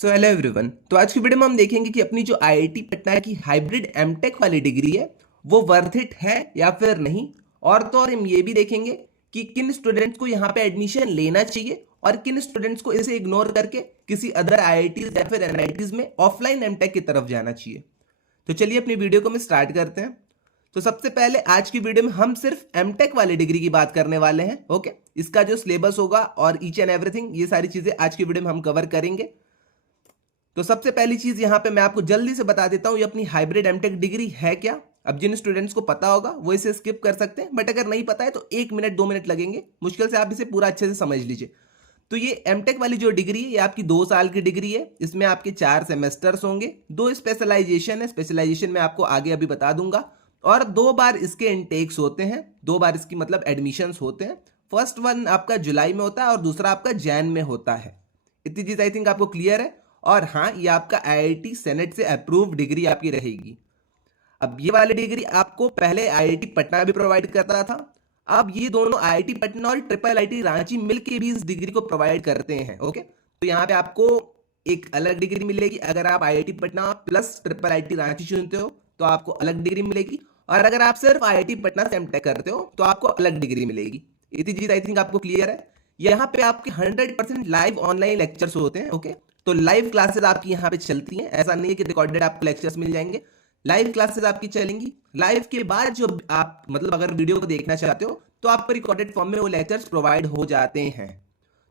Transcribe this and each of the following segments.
So hello everyone. तो आज की वीडियो में हम देखेंगे कि अपनी जो आईआईटी पटना की हाइब्रिड एमटेक वाली डिग्री है वो वर्थ इट है या फिर नहीं। और हम ये भी देखेंगे कि किन स्टूडेंट्स को यहाँ पे एडमिशन लेना चाहिए और किन स्टूडेंट्स को इसे इग्नोर करके किसी अदर आईआईटीज या फिर एनआईटीज में ऑफलाइन एमटेक की तरफ जाना चाहिए। तो चलिए अपनी वीडियो को हम स्टार्ट करते हैं। तो सबसे पहले आज की वीडियो में हम सिर्फ एमटेक वाली डिग्री की बात करने वाले हैं। ओके, इसका जो सिलेबस होगा और ईच एंड एवरीथिंग ये सारी चीजें आज की वीडियो में हम कवर करेंगे। तो सबसे पहली चीज यहां पे मैं आपको जल्दी से बता देता हूं ये अपनी हाइब्रिड एमटेक डिग्री है क्या। अब जिन स्टूडेंट्स को पता होगा वो इसे स्किप कर सकते हैं, बट अगर नहीं पता है तो 1 मिनट 2 मिनट लगेंगे, मुश्किल से आप इसे पूरा अच्छे से समझ लीजिए। तो ये एमटेक वाली जो डिग्री है ये आपकी 2 साल की डिग्री है। इसमें आपके 4 सेमेस्टर्स होंगे, 2 स्पेशलाइजेशन है, स्पेशलाइजेशन में आपको आगे अभी बता दूंगा। और 2 बार इसके इनटेक्स होते हैं, 2 बार इसकी मतलब एडमिशंस होते हैं। फर्स्ट वन आपका जुलाई में होता है और दूसरा आपका जैन में होता है। इतनी चीज आई थिंक आपको क्लियर है। और हाँ, ये आपका आईआईटी सेनेट से अप्रूव्ड डिग्री आपकी रहेगी। अब ये वाली डिग्री आपको पहले आईआईटी पटना भी प्रोवाइड करता था। अब ये दोनों आईआईटी पटना और ट्रिपल आईटी रांची मिलके भी इस डिग्री को प्रोवाइड करते हैं। ओके, तो यहाँ पे आपको एक अलग डिग्री मिलेगी। अगर आप IIT Patna plus triple IT Ranchi चुनते हो तो आपको अलग डिग्री मिलेगी, और अगर आप सिर्फ आईआईटी पटना से एमटेक करते हो तो आपको अलग डिग्री मिलेगी। इतनी चीज आई थिंक आपको क्लियर है। यहाँ पे आपके 100% लाइव ऑनलाइन लेक्चर्स होते हैं। ओके, तो लाइव क्लासेस आपकी यहाँ पे चलती हैं, ऐसा नहीं है कि रिकॉर्डेड आपको लेक्चर्स मिल जाएंगे। लाइव क्लासेस आपकी चलेंगी। लाइव के बाद जो आप मतलब अगर वीडियो को देखना चाहते हो तो आपको रिकॉर्डेड फॉर्म में वो लेक्चर्स प्रोवाइड हो जाते हैं।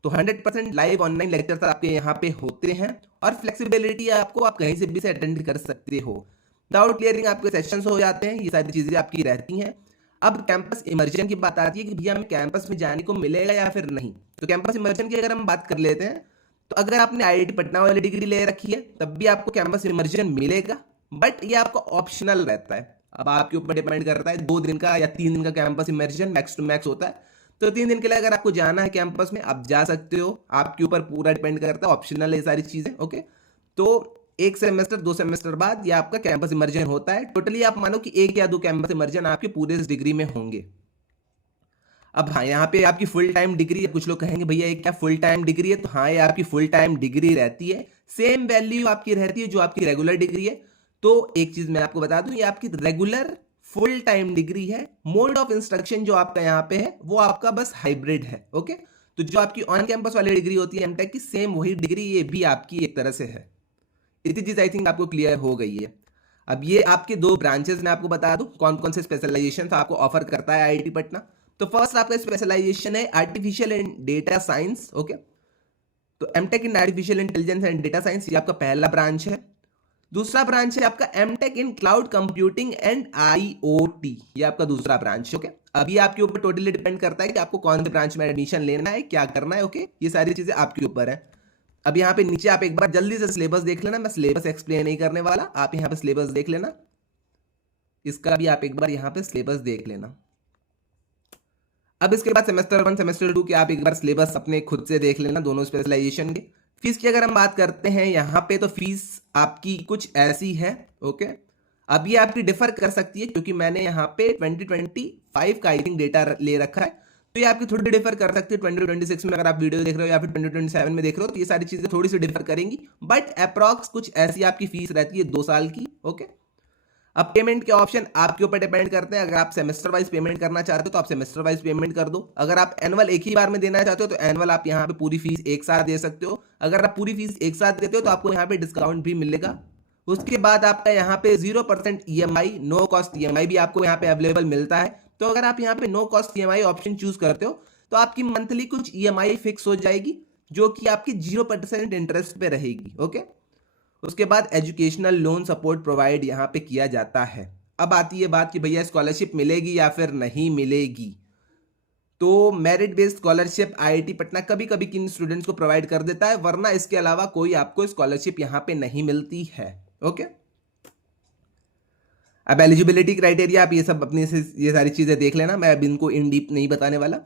तो 100% लाइव ऑनलाइन लेक्चर्स आपके यहाँ पे होते हैं, और फ्लेक्सिबिलिटी आपको आप कहीं से भी से अटेंड कर सकते हो। डाउट क्लियरिंग आपके सेशंस हो जाते हैं, ये सारी चीजें आपकी रहती हैं। अब कैंपस इमर्जन की बात आती है कि भैया हमें कैंपस में जाने को मिलेगा या फिर नहीं। तो कैंपस इमर्जन की अगर हम बात कर लेते हैं तो अगर आपने आईआईटी पटना वाली डिग्री ले रखी है तब भी आपको कैंपस इमर्जन मिलेगा, बट ये आपका ऑप्शनल रहता है। अब आपके ऊपर डिपेंड करता है, 2 दिन का या 3 दिन का campus immersion max to max होता है। तो 3 दिन के लिए अगर आपको जाना है कैंपस में आप जा सकते हो, आपके ऊपर पूरा डिपेंड करता है, ऑप्शनल है ये सारी चीजें। ओके, तो 1 सेमेस्टर 2 सेमेस्टर बाद ये आपका कैंपस इमर्जन होता है। टोटली आप मानो कि 1 या 2 कैंपस इमर्जन आपके पूरे इस डिग्री में होंगे। अब हाँ, यहाँ पे आपकी फुल टाइम डिग्री है। कुछ लोग कहेंगे भैया ये क्या फुल टाइम डिग्री है, तो हाँ, ये आपकी फुल टाइम डिग्री रहती है। सेम वैल्यू आपकी रहती है जो आपकी रेगुलर डिग्री है। तो एक चीज मैं आपको बता दूं, ये आपकी रेगुलर फुल टाइम डिग्री है। मोड ऑफ इंस्ट्रक्शन जो आपका यहाँ पे है वो आपका बस हाइब्रिड है। ओके, तो जो आपकी ऑन कैंपस वाली डिग्री होती है एमटेक की, सेम वही डिग्री ये भी आपकी एक तरह से है। इतनी चीज आई थिंक आपको क्लियर हो गई है। अब ये आपके 2 ब्रांचेस मैं आपको बता दूं कौन कौन से स्पेशलाइजेशन आपको ऑफर करता है आईआईटी पटना। तो फर्स्ट आपका स्पेशलाइजेशन है artificial and data science. Okay, तो MTech in artificial intelligence and data science ये आपका पहला ब्रांच है। दूसरा ब्रांच है आपका MTech in cloud computing and IoT, ये आपका दूसरा ब्रांच। ओके, अभी आपके ऊपर टोटली डिपेंड करता है कि आपको कौन से ब्रांच में एडमिशन लेना है, क्या करना है। ओके, ये सारी चीजें आपके ऊपर है। अब यहाँ पे नीचे आप एक बार जल्दी से सिलेबस देख लेना, मैं सिलेबस एक्सप्लेन नहीं करने वाला, आप यहाँ पे सिलेबस देख लेना। इसका भी आप एक बार यहाँ पे सिलेबस देख लेना। अब इसके बाद सेमेस्टर 1 सेमेस्टर 2 के आप एक बार सिलेबस अपने खुद से देख लेना, दोनों स्पेशलाइजेशन के। फीस की अगर हम बात करते हैं यहाँ पे, तो फीस आपकी कुछ ऐसी है। ओके, अब ये आपकी डिफर कर सकती है क्योंकि मैंने यहाँ पे 2025 का आई थिंक डेटा ले रखा है, तो ये आपकी थोड़ी डिफर कर सकती है। 2026 में अगर आप वीडियो देख रहे हो या फिर 2027 में देख रहे हो तो ये सारी चीजें थोड़ी सी डिफर करेंगी, बट अप्रॉक्स कुछ ऐसी आपकी फीस रहती है 2 साल की। ओके, अब पेमेंट के ऑप्शन आपके ऊपर डिपेंड करते हैं। अगर आप सेमेस्टर वाइज पेमेंट करना चाहते हो तो आप सेमेस्टर वाइज पेमेंट कर दो। अगर आप एनुअल एक ही बार में देना चाहते हो तो एनुअल आप यहाँ पे पूरी फीस एक साथ दे सकते हो। अगर आप पूरी फीस एक साथ देते हो तो आपको यहाँ पे डिस्काउंट भी मिलेगा। उसके बाद आपका यहाँ पे 0% ईएमआई, नो कॉस्ट ईएमआई भी आपको यहाँ पे अवेलेबल मिलता है। तो अगर आप यहाँ पे no cost EMI option choose करते हो तो आपकी मंथली कुछ ईएमआई फिक्स हो जाएगी जो कि आपकी 0% इंटरेस्ट पे रहेगी। ओके, उसके बाद एजुकेशनल लोन सपोर्ट प्रोवाइड यहाँ पे किया जाता है। अब आती है बात कि भैया स्कॉलरशिप मिलेगी या फिर नहीं मिलेगी। तो merit based scholarship IIT Patna कभी कभी किन स्टूडेंट्स को प्रोवाइड कर देता है, वरना इसके अलावा कोई आपको स्कॉलरशिप यहाँ पे नहीं मिलती है। ओके, अब एलिजिबिलिटी क्राइटेरिया आप ये सब अपने से ये सारी चीजें देख लेना, मैं अब इनको इन डीप नहीं बताने वाला।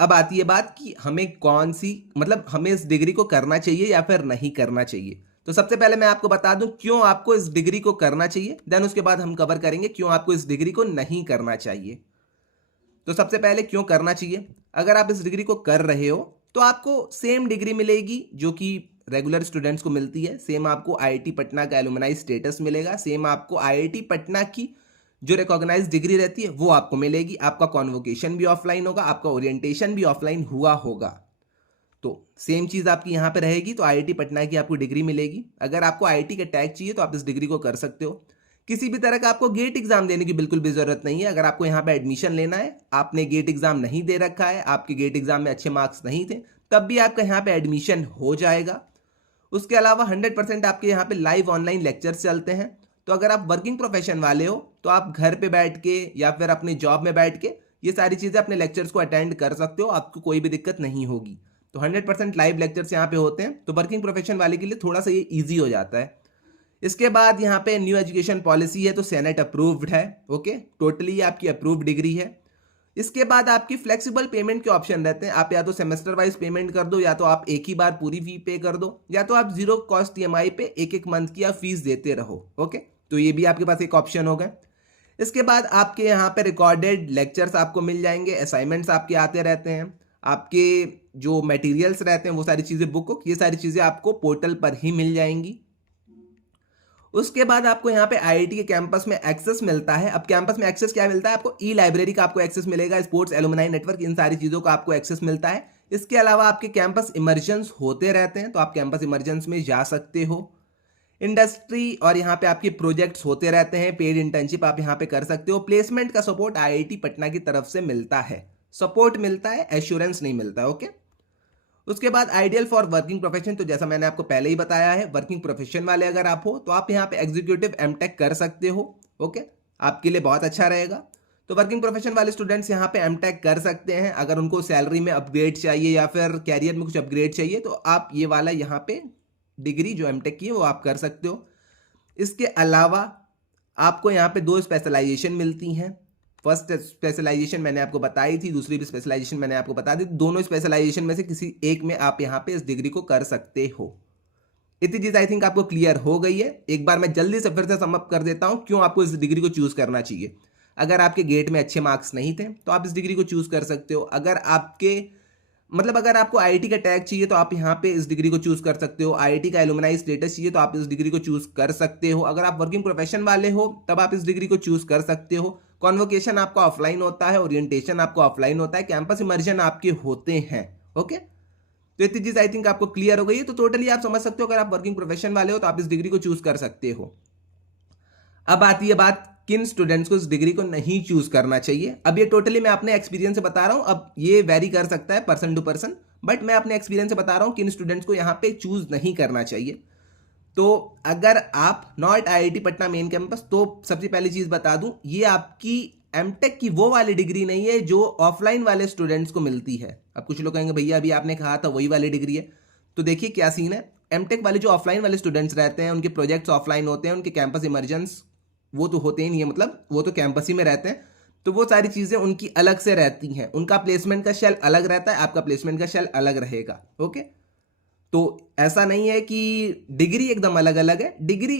अब आती है बात कि हमें कौन सी मतलब हमें इस डिग्री को करना चाहिए या फिर नहीं करना चाहिए। तो सबसे पहले मैं आपको बता दूं क्यों आपको इस डिग्री को करना चाहिए, देन उसके बाद हम कवर करेंगे क्यों आपको इस डिग्री को नहीं करना चाहिए। तो सबसे पहले क्यों करना चाहिए, अगर आप इस डिग्री को कर रहे हो तो आपको सेम डिग्री मिलेगी जो कि रेगुलर स्टूडेंट्स को मिलती है, सेम आपको आईआईटी पटना का एलुमनाई स्टेटस मिलेगा, सेम आपको आईआईटी पटना की जो रिकॉग्नाइज डिग्री रहती है वो आपको मिलेगी। आपका कॉन्वोकेशन भी ऑफलाइन होगा, आपका ओरिएंटेशन भी ऑफलाइन हुआ होगा, तो सेम चीज़ आपकी यहाँ पे रहेगी। तो आईआईटी पटना की आपको डिग्री मिलेगी। अगर आपको आईआईटी का टैग चाहिए तो आप इस डिग्री को कर सकते हो। किसी भी तरह का आपको गेट एग्जाम देने की बिल्कुल भी जरूरत नहीं है। अगर आपको यहाँ पे एडमिशन लेना है, आपने गेट एग्जाम नहीं दे रखा है, आपके गेट एग्जाम में अच्छे मार्क्स नहीं थे, तब भी आपका यहाँ पे एडमिशन हो जाएगा। उसके अलावा 100% आपके यहाँ पे लाइव ऑनलाइन लेक्चर्स चलते हैं। तो अगर आप वर्किंग प्रोफेशन वाले हो तो आप घर पे बैठ के या फिर अपने जॉब में बैठ के ये सारी चीज़ें अपने लेक्चर्स को अटेंड कर सकते हो, आपको कोई भी दिक्कत नहीं होगी। तो 100% लाइव लेक्चर्स यहाँ पे होते हैं, तो वर्किंग प्रोफेशन वाले के लिए थोड़ा सा ये ईजी हो जाता है। इसके बाद यहाँ पे न्यू एजुकेशन पॉलिसी है, तो सेनेट अप्रूव्ड है। ओके, टोटली आपकी अप्रूव्ड डिग्री है। इसके बाद आपकी फ्लेक्सिबल पेमेंट के ऑप्शन रहते हैं। आप या तो सेमेस्टर वाइज पेमेंट कर दो, या तो आप एक ही बार पूरी फी पे कर दो, या तो आप जीरो कॉस्ट ईएमआई पे एक एक मंथ की आप फीस देते रहो। ओके, तो ये भी आपके पास एक ऑप्शन होगा। इसके बाद आपके यहाँ पे रिकॉर्डेड लेक्चर्स आपको मिल जाएंगे, असाइनमेंट्स आपके आते रहते हैं, आपके जो मटेरियल्स रहते हैं वो सारी चीज़ें, बुक, ये सारी चीज़ें आपको पोर्टल पर ही मिल जाएंगी। उसके बाद आपको यहाँ पे आईआईटी के कैंपस में एक्सेस मिलता है। अब कैंपस में एक्सेस क्या मिलता है आपको? ई लाइब्रेरी का आपको एक्सेस मिलेगा, स्पोर्ट्स एलुमनाई नेटवर्क, इन सारी चीज़ों का आपको एक्सेस मिलता है। इसके अलावा आपके कैंपस इमर्जन्स होते रहते हैं, तो आप कैंपस इमर्जन्स में जा सकते हो। इंडस्ट्री और यहाँ पे आपके प्रोजेक्ट्स होते रहते हैं, पेड इंटर्नशिप आप यहाँ पे कर सकते हो। प्लेसमेंट का सपोर्ट आईआईटी पटना की तरफ से मिलता है, सपोर्ट मिलता है, एश्योरेंस नहीं मिलता। ओके, उसके बाद आइडियल फॉर वर्किंग प्रोफेशन, तो जैसा मैंने आपको पहले ही बताया है, वर्किंग प्रोफेशन वाले अगर आप हो तो आप यहाँ पे एग्जीक्यूटिव एमटेक कर सकते हो। ओके, आपके लिए बहुत अच्छा रहेगा। तो वर्किंग प्रोफेशन वाले स्टूडेंट्स यहाँ पे एमटेक कर सकते हैं। अगर उनको सैलरी में अपग्रेड चाहिए या फिर कैरियर में कुछ अपग्रेड चाहिए तो आप ये वाला यहाँ पे डिग्री जो एमटेक की है वो आप कर सकते हो। इसके अलावा आपको यहाँ पे 2 स्पेशलाइजेशन मिलती हैं। फर्स्ट स्पेशलाइजेशन मैंने आपको बताई थी, दूसरी भी स्पेशलाइजेशन मैंने आपको बता दी। दोनों स्पेशलाइजेशन में से किसी एक में आप यहाँ पे इस डिग्री को कर सकते हो। इतनी चीज आई थिंक आपको क्लियर हो गई है। एक बार मैं जल्दी से फिर से सम अप कर देता हूँ क्यों आपको इस डिग्री को चूज करना चाहिए। अगर आपके गेट में अच्छे मार्क्स नहीं थे तो आप इस डिग्री को चूज कर सकते हो। अगर आपके अगर आपको आईआईटी का टैग चाहिए तो आप यहाँ पे इस डिग्री को चूज कर सकते हो। आईआईटी का एलुमनाई स्टेटस चाहिए तो आप इस डिग्री को चूज कर सकते हो। अगर आप वर्किंग प्रोफेशन वाले हो तब आप इस डिग्री को चूज कर सकते हो। कॉन्वोकेशन आपका ऑफलाइन होता है, ओरिएंटेशन आपका ऑफलाइन होता है, कैंपस इमर्जन आपके होते हैं। ओके, तो इतनी चीज आई थिंक आपको क्लियर हो गई है। तो टोटली आप समझ सकते हो अगर आप वर्किंग प्रोफेशन वाले हो तो आप इस डिग्री को चूज कर सकते हो। अब आती है बात किन स्टूडेंट्स को इस डिग्री को नहीं चूज करना चाहिए। अब ये टोटली मैं अपने एक्सपीरियंस से बता रहा हूं, अब ये वेरी कर सकता है पर्सन टू पर्सन, बट मैं अपने एक्सपीरियंस से बता रहा हूं किन स्टूडेंट्स को यहाँ पे चूज नहीं करना चाहिए। तो अगर आप not IIT Patna main campus, तो सबसे पहली चीज बता दूं, ये आपकी एमटेक की वो वाली डिग्री नहीं है जो ऑफलाइन वाले स्टूडेंट्स को मिलती है। अब कुछ लोग कहेंगे भैया अभी आपने कहा था वही वाली डिग्री है, तो देखिए क्या सीन है। एमटेक वाले जो ऑफलाइन वाले स्टूडेंट्स रहते हैं उनके प्रोजेक्ट्स ऑफलाइन होते हैं, उनके कैंपस इमर्जन्स वो तो होते ही नहीं है, मतलब वो तो कैंपस ही में रहते हैं, तो वो सारी चीज़ें उनकी अलग से रहती हैं। उनका प्लेसमेंट का शेल अलग रहता है, आपका प्लेसमेंट का शेल अलग रहेगा। ओके, तो ऐसा नहीं है कि डिग्री एकदम अलग अलग है, डिग्री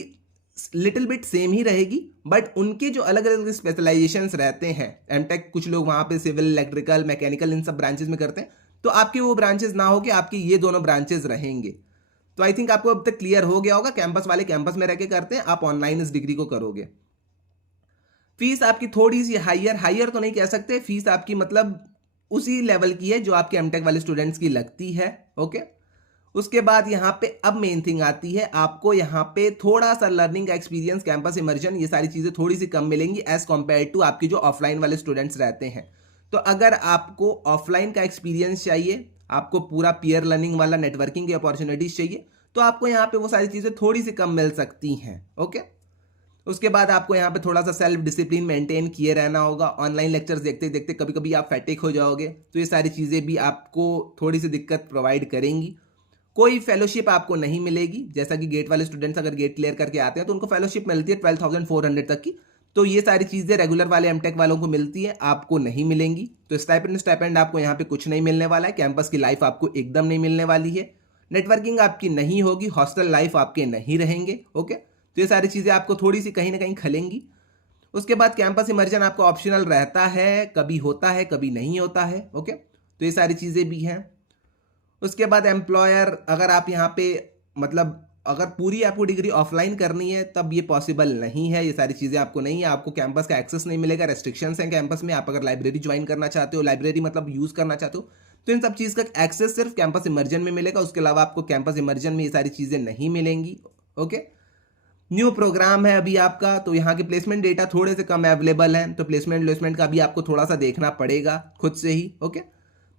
लिटिल बिट सेम ही रहेगी, बट उनके जो अलग अलग स्पेशलाइजेशंस रहते हैं, एमटेक कुछ लोग वहाँ पे सिविल, इलेक्ट्रिकल, मैकेनिकल इन सब ब्रांचेस में करते हैं, तो आपके वो ब्रांचेस ना हो के आपके ये दोनों ब्रांचेस रहेंगे। तो आई थिंक आपको अब तक क्लियर हो गया होगा। कैंपस वाले कैंपस में रह के करते हैं, आप ऑनलाइन इस डिग्री को करोगे। फीस आपकी थोड़ी सी हायर तो नहीं कह सकते, फीस आपकी उसी लेवल की है जो आपके एमटेक वाले स्टूडेंट्स की लगती है। ओके, उसके बाद यहाँ पे अब मेन थिंग आती है, आपको यहाँ पे थोड़ा सा लर्निंग का एक्सपीरियंस, कैंपस इमर्जन, ये सारी चीज़ें थोड़ी सी कम मिलेंगी एज कम्पेयर टू आपकी जो ऑफलाइन वाले स्टूडेंट्स रहते हैं। तो अगर आपको ऑफलाइन का एक्सपीरियंस चाहिए, आपको पूरा पीयर लर्निंग वाला नेटवर्किंग की अपॉर्चुनिटीज चाहिए, तो आपको यहाँ पे वो सारी चीज़ें थोड़ी सी कम मिल सकती हैं। ओके, उसके बाद आपको यहाँ पे थोड़ा सा सेल्फ डिसिप्लिन मेंटेन किए रहना होगा। ऑनलाइन लेक्चर्स देखते देखते कभी कभी आप फैटिक हो जाओगे, तो ये सारी चीज़ें भी आपको थोड़ी सी दिक्कत प्रोवाइड करेंगी। कोई फेलोशिप आपको नहीं मिलेगी, जैसा कि गेट वाले स्टूडेंट्स अगर गेट क्लियर करके आते हैं तो उनको फेलोशिप मिलती है 12,400 तक की। तो ये सारी चीज़ें रेगुलर वाले एमटेक वालों को मिलती है, आपको नहीं मिलेंगी। तो स्टाइपेंड आपको यहाँ पे कुछ नहीं मिलने वाला है, कैंपस की लाइफ आपको एकदम नहीं मिलने वाली है, नेटवर्किंग आपकी नहीं होगी, हॉस्टल लाइफ आपके नहीं रहेंगे। ओके, तो ये सारी चीज़ें आपको थोड़ी सी कहीं ना कहीं खलेंगी। उसके बाद कैंपस इमर्जन आपको ऑप्शनल रहता है, कभी होता है कभी नहीं होता है। ओके, तो ये सारी चीज़ें भी हैं। उसके बाद एम्प्लॉयर, अगर आप यहाँ पे मतलब अगर पूरी आपको डिग्री ऑफलाइन करनी है तब ये पॉसिबल नहीं है, ये सारी चीज़ें आपको नहीं है, आपको कैंपस का एक्सेस नहीं मिलेगा, रेस्ट्रिक्शंस हैं कैंपस में। आप अगर लाइब्रेरी ज्वाइन करना चाहते हो, लाइब्रेरी मतलब यूज़ करना चाहते हो, तो इन सब चीज़ का एक्सेस सिर्फ कैंपस इमर्जन में मिलेगा, उसके अलावा आपको कैंपस इमर्जन में ये सारी चीज़ें नहीं मिलेंगी। ओके, न्यू प्रोग्राम है अभी आपका, तो यहाँ के प्लेसमेंट डेटा थोड़े से कम अवेलेबल हैं, तो प्लेसमेंट का भी आपको थोड़ा सा देखना पड़ेगा खुद से ही। ओके,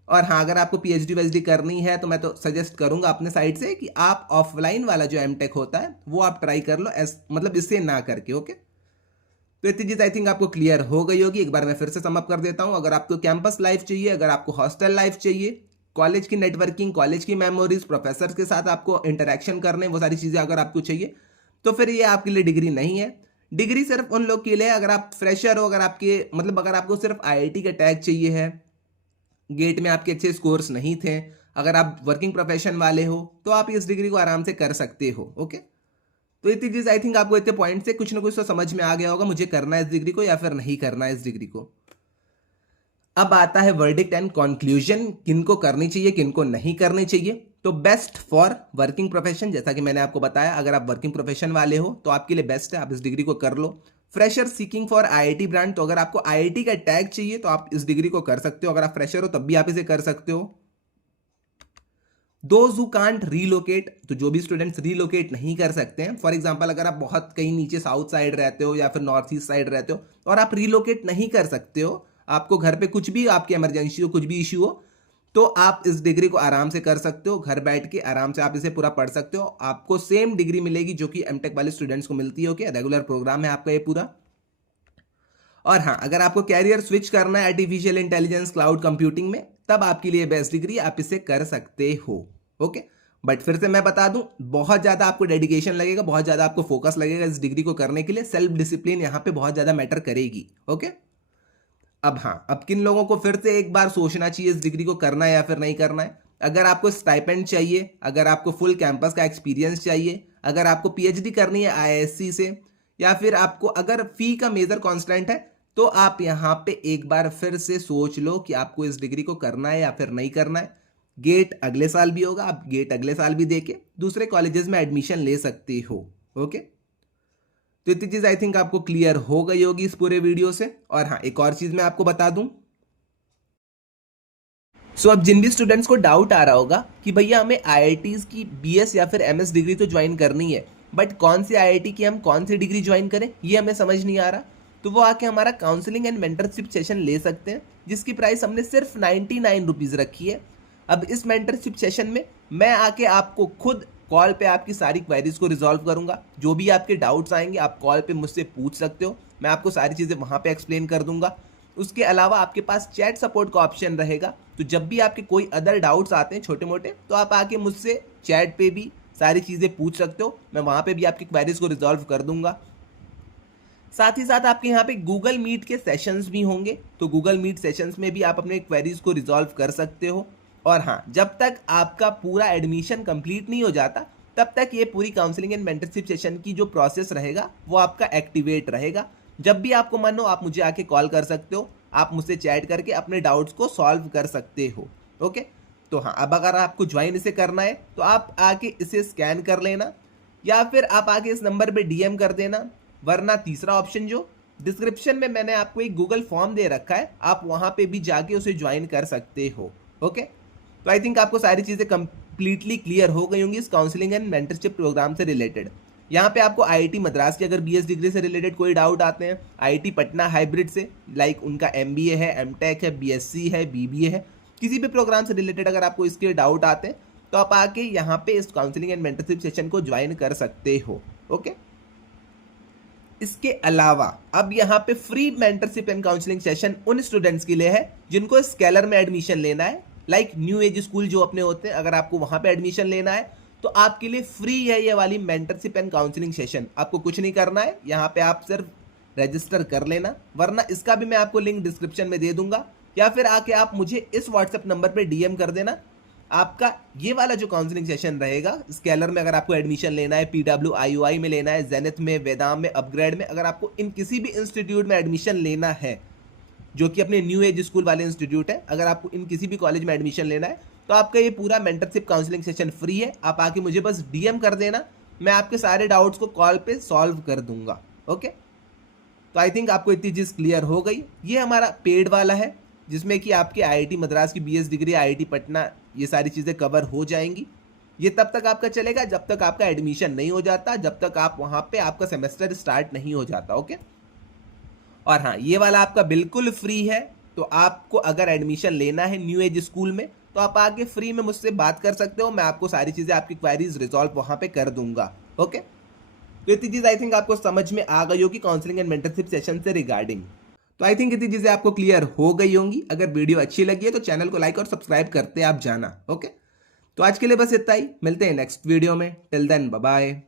और हाँ, अगर आपको पीएचडी वीएचडी करनी है तो मैं तो सजेस्ट करूंगा अपने साइड से कि आप ऑफलाइन वाला जो एमटेक होता है वो आप ट्राई कर लो, मतलब इससे ना करके। ओके, तो इतनी चीज आई थिंक आपको क्लियर हो गई होगी। एक बार मैं फिर से सम अप कर देता हूं। अगर आपको कैंपस लाइफ चाहिए, अगर आपको हॉस्टल लाइफ चाहिए, कॉलेज की नेटवर्किंग, कॉलेज की मेमोरीज, प्रोफेसर के साथ आपको इंटरेक्शन करने, वो सारी चीजें अगर आपको चाहिए तो फिर ये आपके लिए डिग्री नहीं है। डिग्री सिर्फ उन लोग के लिए अगर आप फ्रेशर हो, अगर आपके मतलब अगर आपको सिर्फ आईआईटी का टैग चाहिए है, गेट में आपके अच्छे स्कोर्स नहीं थे, अगर आप वर्किंग प्रोफेशन वाले हो तो आप इस डिग्री को आराम से कर सकते हो। ओके, तो इतनी चीज आई थिंक आपको इतने पॉइंट से कुछ ना कुछ तो समझ में आ गया होगा, मुझे करना है इस डिग्री को या फिर नहीं करना है इस डिग्री को। अब आता है वर्डिक्ट एंड कंक्लूजन, किनको करनी चाहिए किनको नहीं करनी चाहिए। तो बेस्ट फॉर वर्किंग प्रोफेशन, जैसा कि मैंने आपको बताया, अगर आप वर्किंग प्रोफेशन वाले हो तो आपके लिए बेस्ट है, आप इस डिग्री को कर लो। Fresher seeking for IIT brand, तो अगर आपको आईआईटी का टैग चाहिए तो आप इस डिग्री को कर सकते हो, अगर आप फ्रेशर हो तब भी आप इसे कर सकते हो। दोज हु कांट रीलोकेट, तो जो भी स्टूडेंट्स रीलोकेट नहीं कर सकते हैं, फॉर एग्जांपल अगर आप बहुत कहीं नीचे साउथ साइड रहते हो या फिर नॉर्थ ईस्ट साइड रहते हो और आप रीलोकेट नहीं कर सकते हो, आपको घर पे कुछ भी आपकी इमरजेंसी हो, कुछ भी इश्यू हो, तो आप इस डिग्री को आराम से कर सकते हो, घर बैठ के आराम से आप इसे पूरा पढ़ सकते हो। आपको सेम डिग्री मिलेगी जो कि एमटेक वाले स्टूडेंट्स को मिलती है। ओके, रेगुलर प्रोग्राम है आपका ये पूरा। और हाँ, अगर आपको कैरियर स्विच करना है आर्टिफिशियल इंटेलिजेंस, क्लाउड कंप्यूटिंग में, तब आपके लिए बेस्ट डिग्री, आप इसे कर सकते हो। ओके, बट फिर से मैं बता दूं, बहुत ज्यादा आपको डेडिकेशन लगेगा, बहुत ज्यादा आपको फोकस लगेगा इस डिग्री को करने के लिए, सेल्फ डिसिप्लिन यहाँ पे बहुत ज्यादा मैटर करेगी। ओके, अब हाँ, अब किन लोगों को फिर से एक बार सोचना चाहिए इस डिग्री को करना है या फिर नहीं करना है। अगर आपको स्टाइपेंड चाहिए, अगर आपको फुल कैंपस का एक्सपीरियंस चाहिए, अगर आपको पीएचडी करनी है आईआईएससी से, या फिर आपको अगर फी का मेजर कांस्टेंट है, तो आप यहाँ पे एक बार फिर से सोच लो कि आपको इस डिग्री को करना है या फिर नहीं करना है। गेट अगले साल भी होगा, आप गेट अगले साल भी देके दूसरे कॉलेजेस में एडमिशन ले सकते हो। ओके, तो इतनी चीज आई थिंक आपको क्लियर हो गई होगी इस पूरे वीडियो से। और हाँ, एक और चीज मैं आपको बता दूं, अब जिन भी स्टूडेंट्स को डाउट आ रहा होगा कि भैया हमें आईआईटीज की बीएस या फिर एमएस डिग्री तो ज्वाइन करनी है, बट कौन सी आईआईटी की हम कौन सी डिग्री ज्वाइन करें ये हमें समझ नहीं आ रहा, तो वो आके हमारा काउंसलिंग एंड मेंटरशिप सेशन ले सकते हैं, जिसकी प्राइस हमने सिर्फ 99 रुपीज़ रखी है। अब इस मेंटरशिप सेशन में मैं आके आपको खुद कॉल पे आपकी सारी क्वेरीज को रिजॉल्व करूंगा। जो भी आपके डाउट्स आएंगे आप कॉल पे मुझसे पूछ सकते हो, मैं आपको सारी चीज़ें वहाँ पे एक्सप्लेन कर दूंगा। उसके अलावा आपके पास चैट सपोर्ट का ऑप्शन रहेगा, तो जब भी आपके कोई अदर डाउट्स आते हैं छोटे मोटे, तो आप आके मुझसे चैट पे भी सारी चीज़ें पूछ सकते हो, मैं वहाँ पे भी आपकी क्वेरीज को रिजॉल्व कर दूंगा। साथ ही साथ आपके यहाँ पे गूगल मीट के सेशंस भी होंगे, तो गूगल मीट सेशंस में भी आप अपने क्वेरीज को रिजॉल्व कर सकते हो। और हाँ, जब तक आपका पूरा एडमिशन कंप्लीट नहीं हो जाता तब तक ये पूरी काउंसलिंग एंड मेंटरशिप सेशन की जो प्रोसेस रहेगा वो आपका एक्टिवेट रहेगा। जब भी आपको मन हो आप मुझे आके कॉल कर सकते हो, आप मुझसे चैट करके अपने डाउट्स को सॉल्व कर सकते हो। ओके, तो हाँ, अब अगर आपको ज्वाइन इसे करना है तो आप आके इसे स्कैन कर लेना, या फिर आप आके इस नंबर पे डीएम कर देना, वरना तीसरा ऑप्शन जो डिस्क्रिप्शन में मैंने आपको एक गूगल फॉर्म दे रखा है, आप वहां पे भी जाके उसे ज्वाइन कर सकते हो। ओके, तो आई थिंक आपको सारी चीज़ें कंप्लीटली क्लियर हो गई होंगी इस काउंसलिंग एंड मेंटरशिप प्रोग्राम से रिलेटेड। यहाँ पे आपको आईआईटी मद्रास की अगर बीएस डिग्री से रिलेटेड कोई डाउट आते हैं, आईआईटी पटना हाइब्रिड से, लाइक उनका एमबीए है, एमटेक है, बीएससी है, बीबीए है, किसी भी प्रोग्राम से रिलेटेड अगर आपको इसके डाउट आते हैं तो आप आके यहाँ पे इस काउंसलिंग एंड मेंटरशिप सेशन को ज्वाइन कर सकते हो। ओके, इसके अलावा अब यहाँ पे free mentorship and counselling session उन स्टूडेंट्स के लिए है जिनको स्केलर में एडमिशन लेना है, लाइक न्यू एज स्कूल जो अपने होते हैं, अगर आपको वहां पे एडमिशन लेना है तो आपके लिए फ्री है ये वाली मेंटरशिप एंड काउंसलिंग सेशन। आपको कुछ नहीं करना है, यहाँ पे आप सिर्फ रजिस्टर कर लेना, वरना इसका भी मैं आपको लिंक डिस्क्रिप्शन में दे दूंगा, या फिर आके आप मुझे इस व्हाट्सएप नंबर पे डीएम कर देना। आपका ये वाला जो काउंसलिंग सेशन रहेगा स्केलर में, अगर आपको एडमिशन लेना है, PWIUI में लेना है, जेनिथ में, वेदाम में, अपग्रेड में, अगर आपको इन किसी भी इंस्टीट्यूट में एडमिशन लेना है जो कि अपने न्यू एज स्कूल वाले इंस्टीट्यूट है, अगर आपको इन किसी भी कॉलेज में एडमिशन लेना है तो आपका ये पूरा मेंटरशिप काउंसलिंग सेशन फ्री है। आप आके मुझे बस डीएम कर देना, मैं आपके सारे डाउट्स को कॉल पे सॉल्व कर दूंगा। ओके, तो आई थिंक आपको इतनी चीज़ क्लियर हो गई। ये हमारा पेड वाला है जिसमें कि आपके आईआईटी मद्रास की बीएस डिग्री, आईआईटी पटना, ये सारी चीज़ें कवर हो जाएंगी। ये तब तक आपका चलेगा जब तक आपका एडमिशन नहीं हो जाता, जब तक आप वहाँ पे आपका सेमेस्टर स्टार्ट नहीं हो जाता। ओके, और हाँ, ये वाला आपका बिल्कुल फ्री है। तो आपको अगर एडमिशन लेना है न्यू एज स्कूल में तो आप आके फ्री में मुझसे बात कर सकते हो, मैं आपको सारी चीज़ें, आपकी क्वेरीज रिजॉल्व वहाँ पे कर दूंगा। ओके, तो इतनी चीज़ आई थिंक आपको समझ में आ गई होगी काउंसलिंग एंड मेंटरशिप सेशन से रिगार्डिंग। तो आई थिंक इतनी चीज़ें आपको क्लियर हो गई होंगी। अगर वीडियो अच्छी लगी है तो चैनल को लाइक और सब्सक्राइब करते आप जाना। ओके, तो आज के लिए बस इतना ही, मिलते हैं नेक्स्ट वीडियो में। Till then bye bye.